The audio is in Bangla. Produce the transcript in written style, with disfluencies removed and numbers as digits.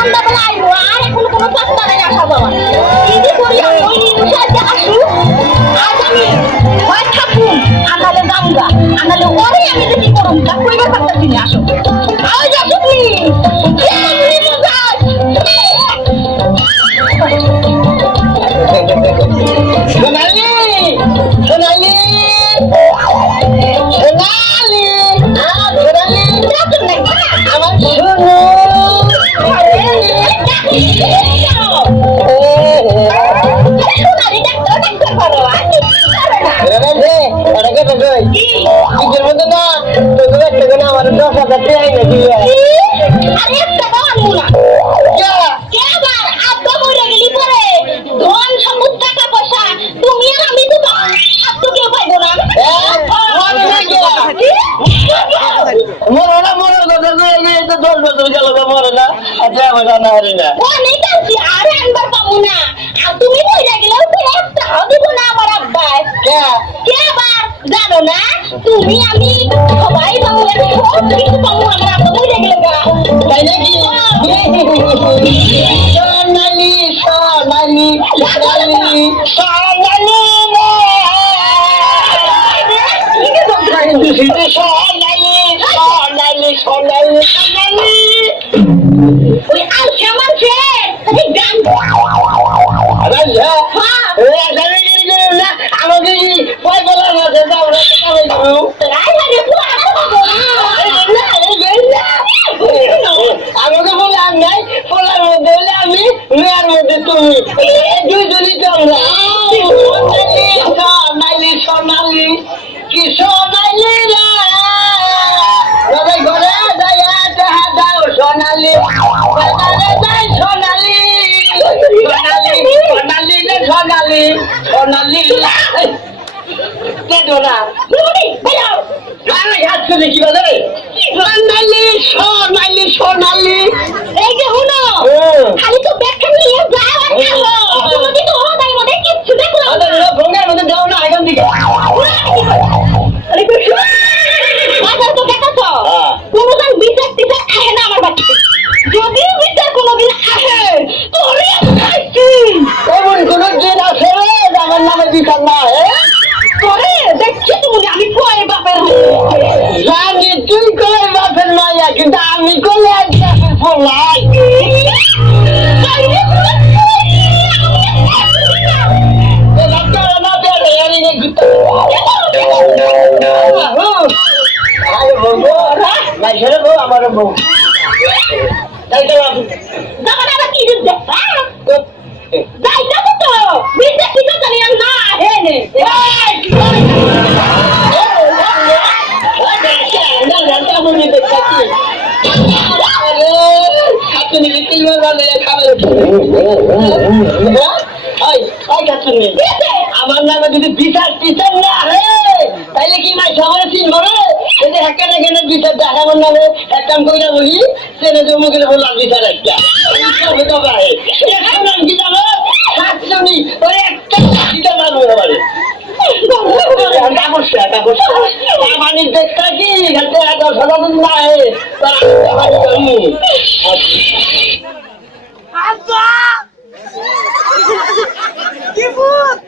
সন্ধ্যাবেলা আইবো আর এখন কোনো পাত্তা নাই আসা যাওয়া ইদি করি ওই নিউজে আসু আজ আমি হয় থাকুন আনালে দামগা আনালে ওরে আমি কি করুম তা কইবার পারতাছি না আসো আজ আসো তুমি সোনালি সোনালি সোনালি সোনালি আমার শুনো নিজের মধ্যে না তোদের একটা করে আমার 10,000 টাকা আইনে দিয়ে আরে একটা দাও না কে আবার আব্বা মরে গেলি পরে ধন সম্পদ টাকা পয়সা তুমি আর আমি তো আব্বা কেউ পাইবো না মনে না মনে কথা এই তো 10 বছর গেল মরে না আচ্ছা আমার জানা হারি না অনেক আছে আর একবার পাবো না আর তুমি মরে গেলেও তো একটা দিব না আমার আব্বা কে আবার জানো না তুমি আমি সবাই পাবো সব কিছু পাবো আমার আব্বা মরে গেলে তাই নাকি সোনালি সোনালি সোনালি সোনালি সোনালি সোনালি সোনালি সোনালি ওই আলসা মানুষে এই গান আমাকে কয় বলার মধ্যে আমাকে বলে আমি নাই বলার মধ্যে হলে আমি মেয়ের মধ্যে তুমি দুইজনই তো আমরা সোনালি সোনালি কি সোনালি রে ঘরে দয়া দেখা দাও সোনালি যাই সোনালি সোনালি সোনালি রে সোনালি সোনালি না কি বলে সোনালি সোনালি সোনালি এই যে হুনো খালি তো ব্যাখ্যা নিয়ে যাও আর খাও তুমি তো ওদের মধ্যে কিচ্ছু দেখো ভঙ্গের মধ্যে যাও না এখন দিকে আরে কৃষ্ণ বাজার তো দেখো তো কোনদিন বিচার টিচার আসে না আমার বাড়িতে যদি বিচার কোনদিন আসে তোরে খাইছি এমন কোন দিন আছে রে আমার নামে বিচার না তোরে দেখছি তুমি আমি কয় বাপের জানি তুই কয় বাপের মাইয়া কিন্তু আমি কলে একজন ফলাই আমার বউ তাই তো জামানা আবার কি দিতে যাই না তো বিচার টিচার জানি না হে নে আমার নামে যদি বিচার টিচার না তাইলে কি মাই সবার চিনব রে এখানে এখানে বিচার দেখ আমার নামে এক কাম করে বলি সেনে জমা করে বললাম বিচার একটা কি জানো সাতজনই ওই একটা বিচার মানবো পারে পানির দেখটা কি সদাতন না কি ভূত